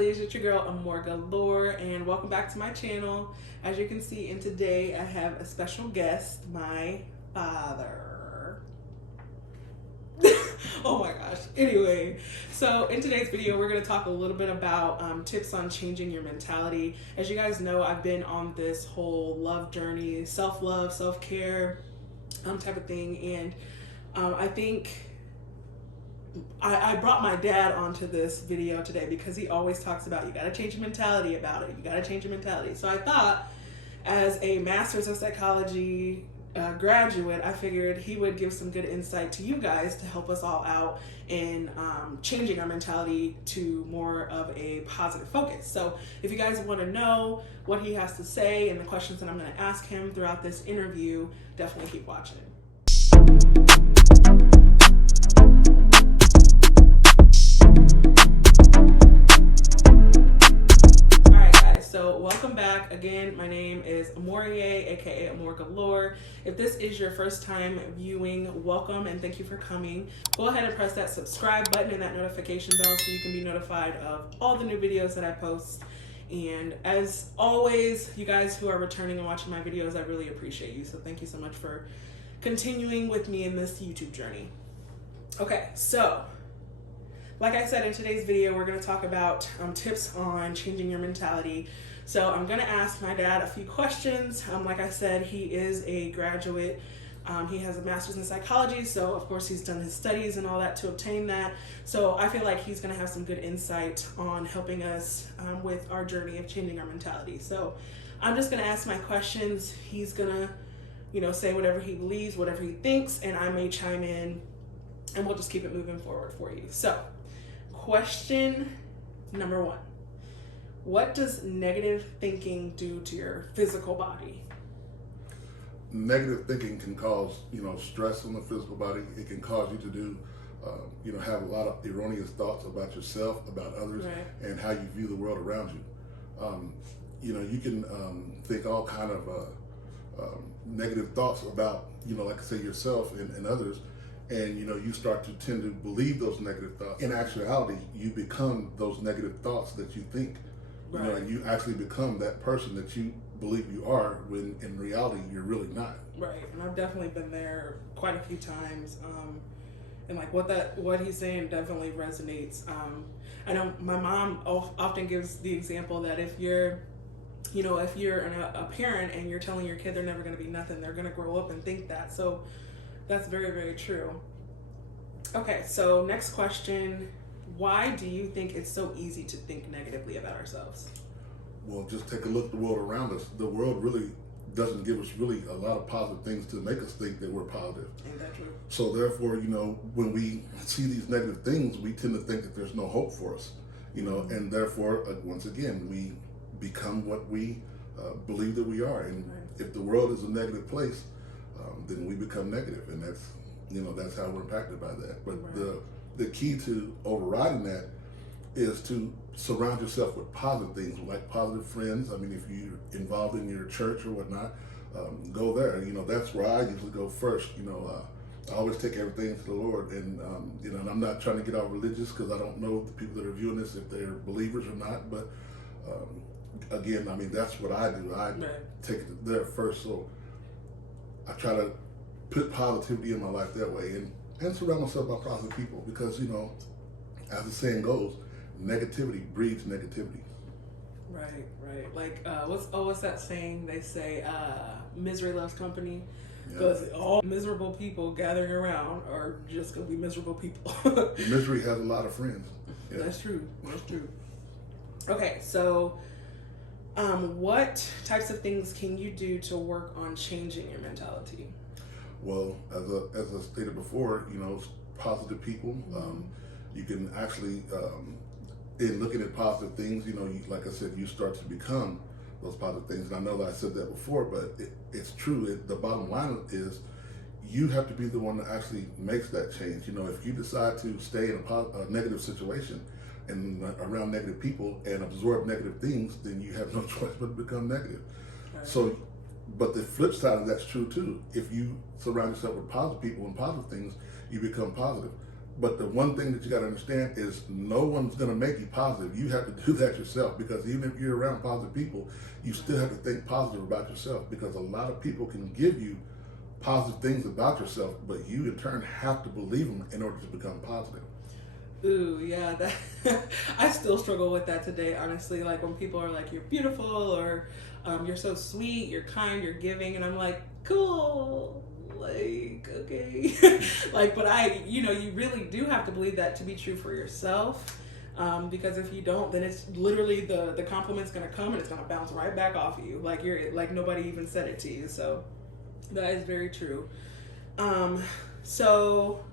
lovelies? It's your girl AmorGalore, and welcome back to my channel. As you can see, and today I have a special guest, my father. Oh my gosh. Anyway, so in today's video, we're going to talk a little bit about tips on changing your mentality. As you guys know, I've been on this whole love journey, self-love, self-care type of thing, and I think I brought my dad onto this video today because he always talks about you got to change your mentality about it. You got to change your mentality. So I thought, as a master's of psychology graduate, I figured he would give some good insight to you guys to help us all out in changing our mentality to more of a positive focus. So if you guys want to know what he has to say and the questions that I'm going to ask him throughout this interview, definitely keep watching. So welcome back again. My name is Amorie, aka AmorGalore. If this is your first time viewing, welcome and thank you for coming. Go ahead and press that subscribe button and that notification bell so you can be notified of all the new videos that I post. And as always, you guys who are returning and watching my videos, I really appreciate you. So thank you so much for continuing with me in this YouTube journey. Okay, so like I said, in today's video, we're going to talk about tips on changing your mentality. So I'm going to ask my dad a few questions. Like I said, he is a graduate. He has a master's in psychology, so of course he's done his studies and all that to obtain that. So I feel like he's going to have some good insight on helping us with our journey of changing our mentality. So I'm just going to ask my questions. He's going to, say whatever he believes, whatever he thinks, and I may chime in, and we'll just keep it moving forward for you. So question number 1. What does negative thinking do to your physical body? Negative thinking can cause, stress on the physical body. It can cause you to do, have a lot of erroneous thoughts about yourself, about others, right, and how you view the world around you. You can think all kind of negative thoughts about, like I say, yourself and others. And you start to tend to believe those negative thoughts. In actuality, you become those negative thoughts that you think. Right. You actually become that person that you believe you are, when in reality you're really not. Right, and I've definitely been there quite a few times. And like what he's saying definitely resonates. I know my mom often gives the example that if you're a parent and you're telling your kid they're never going to be nothing, they're going to grow up and think that. So that's very, very true. Okay, so next question. Why do you think it's so easy to think negatively about ourselves? Well, just take a look at the world around us. The world really doesn't give us really a lot of positive things to make us think that we're positive. Ain't that true? So therefore, when we see these negative things, we tend to think that there's no hope for us, and therefore, once again, we become what we believe that we are. And right, if the world is a negative place, then we become negative, and that's how we're impacted by that. But right, the key to overriding that is to surround yourself with positive things, like positive friends. I mean, if you're involved in your church or whatnot, go there. That's where I usually go first. I always take everything to the Lord, and and I'm not trying to get all religious because I don't know the people that are viewing this if they're believers or not. But again, I mean, that's what I do. I right, take it there first. So I try to put positivity in my life that way, and surround myself by positive people, because as the saying goes, negativity breeds negativity. right. Like what's that saying? They say misery loves company, because all miserable people gathering around are just gonna be miserable people. Misery has a lot of friends. Yeah. That's true. Okay, so what types of things can you do to work on changing your mentality? Well, as I stated before, positive people. Mm-hmm. You can actually, in looking at positive things, like I said, you start to become those positive things. And I know that I said that before, but it's true. The bottom line is, you have to be the one that actually makes that change. If you decide to stay in a negative situation and around negative people and absorb negative things, then you have no choice but to become negative. Right. So, but the flip side of that's true too. If you surround yourself with positive people and positive things, you become positive. But the one thing that you got to understand is no one's going to make you positive. You have to do that yourself, because even if you're around positive people, you still have to think positive about yourself, because a lot of people can give you positive things about yourself, but you in turn have to believe them in order to become positive. Ooh, yeah, that I still struggle with that today, honestly. Like when people are like, you're beautiful, or you're so sweet, you're kind, you're giving, and I'm like, cool, like, okay. Like, but you really do have to believe that to be true for yourself. Because if you don't, then it's literally the compliment's gonna come and it's gonna bounce right back off of you. Like like nobody even said it to you. So that is very true. So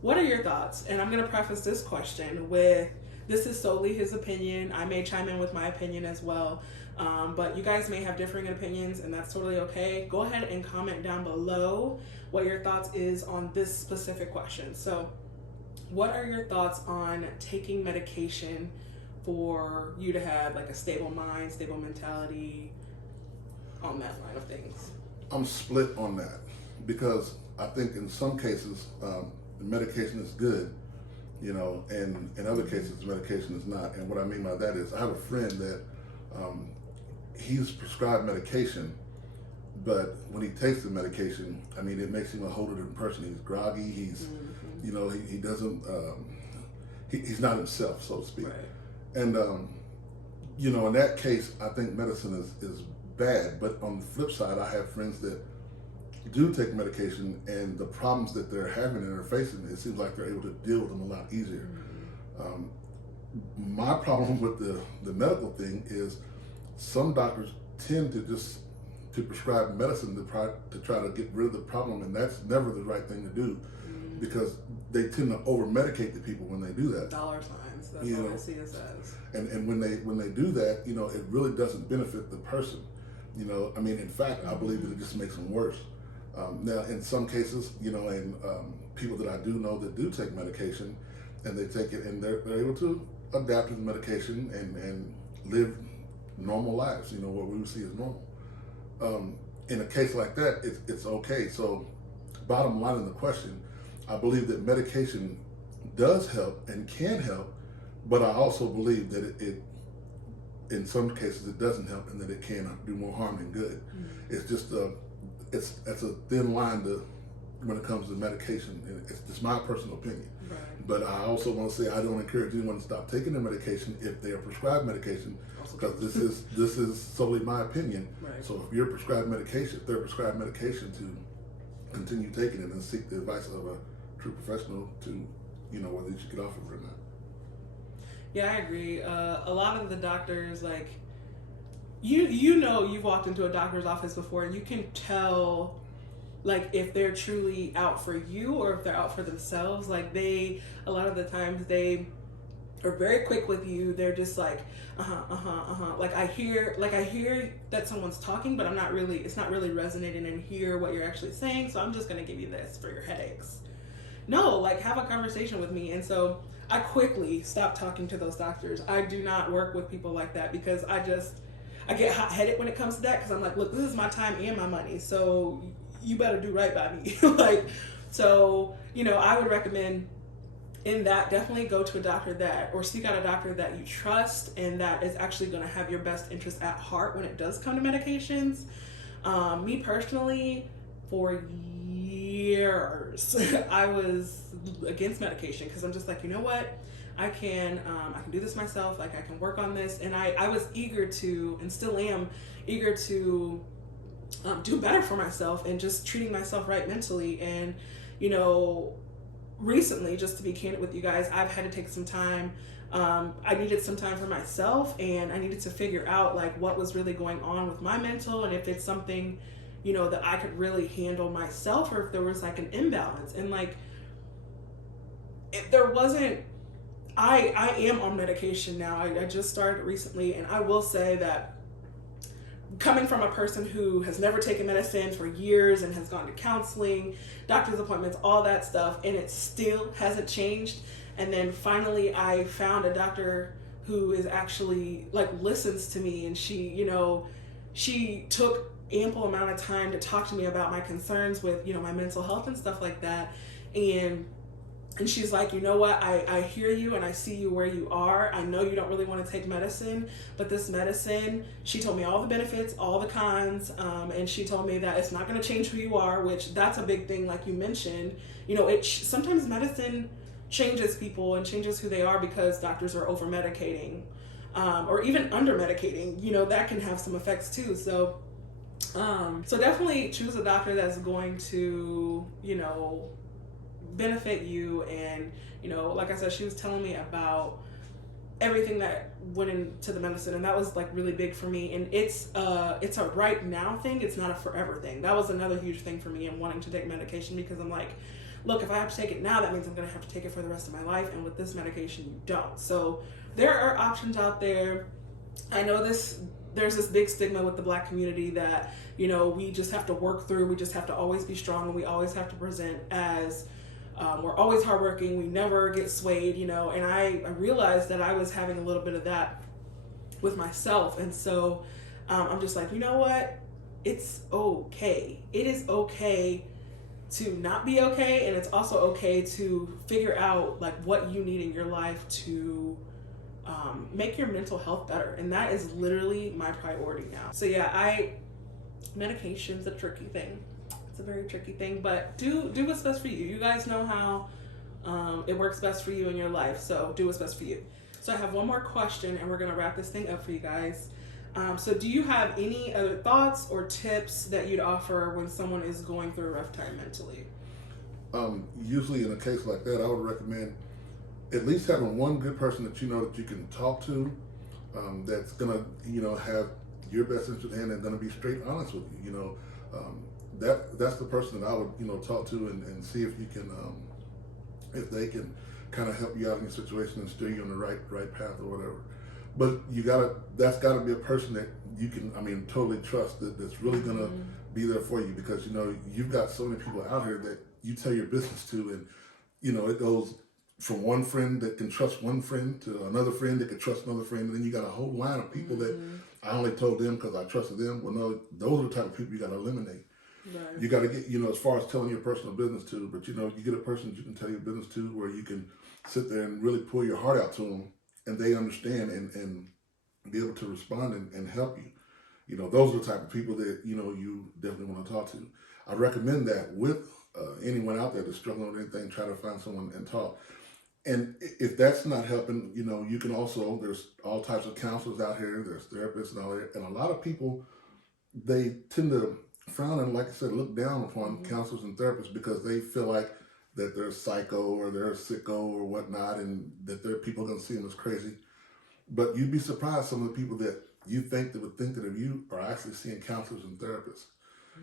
what are your thoughts? And I'm going to preface this question with, this is solely his opinion. I may chime in with my opinion as well. But you guys may have differing opinions, and that's totally okay. Go ahead and comment down below what your thoughts is on this specific question. So what are your thoughts on taking medication for you to have like a stable mind, stable mentality, on that line of things? I'm split on that, because I think in some cases, medication is good, and in other cases, medication is not. And what I mean by that is, I have a friend that he's prescribed medication, but when he takes the medication, I mean, it makes him a whole different person. He's groggy. He's, he doesn't, he's not himself, so to speak. Right. And, in that case, I think medicine is bad. But on the flip side, I have friends that do take medication, and the problems that they're having and they're facing, it seems like they're able to deal with them a lot easier. My problem with the medical thing is some doctors tend to prescribe medicine to try to get rid of the problem, and that's never the right thing to do, because they tend to over medicate the people when they do that. Dollar signs, that's what I see it as. And when they do that, it really doesn't benefit the person. I mean, in fact, I believe that it just makes them worse. Now, in some cases, and people that I do know that do take medication, and they take it and they're able to adapt to the medication and live normal lives, what we would see as normal. In a case like that, it's okay. So bottom line in the question, I believe that medication does help and can help, but I also believe that it in some cases it doesn't help, and that it can do more harm than good. It's just it's a thin line when it comes to medication, and it's just my personal opinion. Right. But I also want to say, I don't encourage anyone to stop taking their medication if they are prescribed medication, because this is solely my opinion. Right. So if you're prescribed medication, if they're prescribed medication, to continue taking it and seek the advice of a true professional to whether you should get off of it or not. Yeah, I agree. A lot of the doctors, like, you've walked into a doctor's office before, and you can tell, like, if they're truly out for you or if they're out for themselves. Like, a lot of the times they are very quick with you. They're just like, Like I hear that someone's talking, but it's not really resonating and hear what you're actually saying. So I'm just going to give you this for your headaches. No, like, have a conversation with me. And so I quickly stopped talking to those doctors. I do not work with people like that, because I get hot-headed when it comes to that, because I'm like, look, this is my time and my money, so you better do right by me. I would recommend in that, definitely go to a doctor or seek out a doctor that you trust and that is actually going to have your best interest at heart when it does come to medications. Me personally, for years, I was against medication, because I'm just like, you know what? I can do this myself. Like, I can work on this. And I was eager to, and still am eager to, do better for myself and just treating myself right mentally. And, recently, just to be candid with you guys, I've had to take some time. I needed some time for myself, and I needed to figure out, like, what was really going on with my mental, and if it's something, that I could really handle myself, or if there was like an imbalance. And like, if there wasn't, I am on medication now. I just started recently, and I will say that, coming from a person who has never taken medicine for years and has gone to counseling, doctor's appointments, all that stuff, and it still hasn't changed. And then finally I found a doctor who is actually, like, listens to me, and she took ample amount of time to talk to me about my concerns with, my mental health and stuff like that. And And she's like, you know what, I hear you and I see you where you are. I know you don't really want to take medicine, but this medicine, she told me all the benefits, all the cons, and she told me that it's not going to change who you are, which that's a big thing, like you mentioned. You know, sometimes medicine changes people and changes who they are because doctors are over medicating, or even under medicating. You know, that can have some effects too. So definitely choose a doctor that's going to, you know, benefit you. And, you know, like I said, she was telling me about everything that went into the medicine, and that was like really big for me. And it's a right now thing, it's not a forever thing. That was another huge thing for me in wanting to take medication, because I'm like, look, if I have to take it now, that means I'm going to have to take it for the rest of my life, and with this medication you don't. So there are options out there. I know there's this big stigma with the Black community that, you know, we just have to work through, we just have to always be strong, and we always have to present as we're always hardworking, we never get swayed, you know. And I realized that I was having a little bit of that with myself. And so I'm just like, you know what? It's okay. It is okay to not be okay. And it's also okay to figure out like what you need in your life to make your mental health better. And that is literally my priority now. So yeah, medication's a tricky thing. It's a very tricky thing, but do what's best for you. You guys know how it works best for you in your life, so do what's best for you. So I have one more question, and we're gonna wrap this thing up for you guys. So do you have any other thoughts or tips that you'd offer when someone is going through a rough time mentally? Usually in a case like that, I would recommend at least having one good person that you know that you can talk to, that's gonna, you know, have your best interest in hand and gonna be straight honest with you. You know, that's the person that I would, you know, talk to and see if you can, if they can kind of help you out in your situation and steer you on the right path or whatever. But that's gotta be a person that you can, I mean, totally trust, that's really gonna be there for you, because, you know, you've got so many people out here that you tell your business to, and, you know, it goes from one friend that can trust one friend to another friend that can trust another friend, and then you got a whole line of people that I only told them because I trusted them. Well, no, those are the type of people you got to eliminate. Right. You got to get, you know, as far as telling your personal business to, but, you know, you get a person that you can tell your business to where you can sit there and really pour your heart out to them, and they understand and be able to respond and help you. You know, those are the type of people that, you know, you definitely want to talk to. I recommend that with anyone out there that's struggling with anything, try to find someone and talk. And if that's not helping, you know, you can also, there's all types of counselors out here, there's therapists and all that. And a lot of people, they tend to frown and, like I said, look down upon counselors and therapists because they feel like that they're psycho or they're sicko or whatnot, and that there are people going to see them as crazy. But you'd be surprised some of the people that you think that would think that of you are actually seeing counselors and therapists.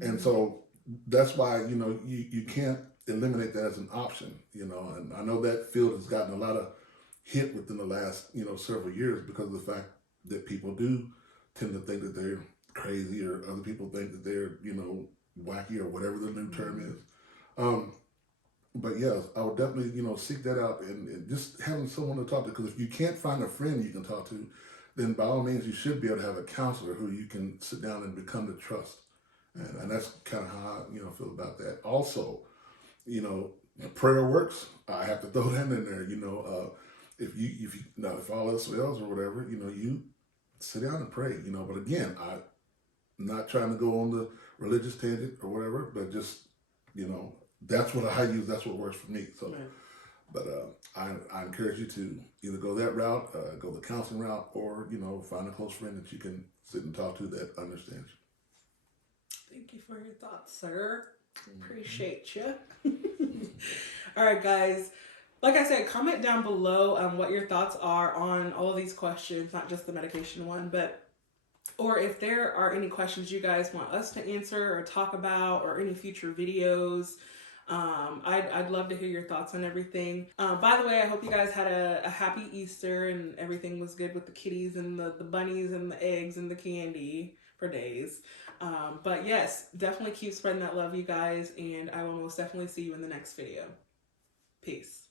And so that's why, you know, you can't eliminate that as an option, you know. And I know that field has gotten a lot of hit within the last, you know, several years because of the fact that people do tend to think that they're crazy, or other people think that they're, you know, wacky or whatever the new term is. But yes, I would definitely, you know, seek that out and just having someone to talk to, because if you can't find a friend you can talk to, then by all means you should be able to have a counselor who you can sit down and become to trust. And that's kind of how I, you know, feel about that. Also, you know, prayer works. I have to throw that in there. You know, if all else fails or whatever, you know, you sit down and pray. You know, but again, I'm not trying to go on the religious tangent or whatever, but just, you know, that's what I use. That's what works for me. So, but I encourage you to either go that route, go the counseling route, or, you know, find a close friend that you can sit and talk to that understands you. Thank you for your thoughts, sir. Appreciate you. All right, guys. Like I said, comment down below what your thoughts are on all of these questions, not just the medication one, or if there are any questions you guys want us to answer or talk about, or any future videos. I'd love to hear your thoughts on everything. By the way, I hope you guys had a happy Easter and everything was good with the kitties and the bunnies and the eggs and the candy for days. But yes, definitely keep spreading that love, you guys, and I will most definitely see you in the next video. Peace.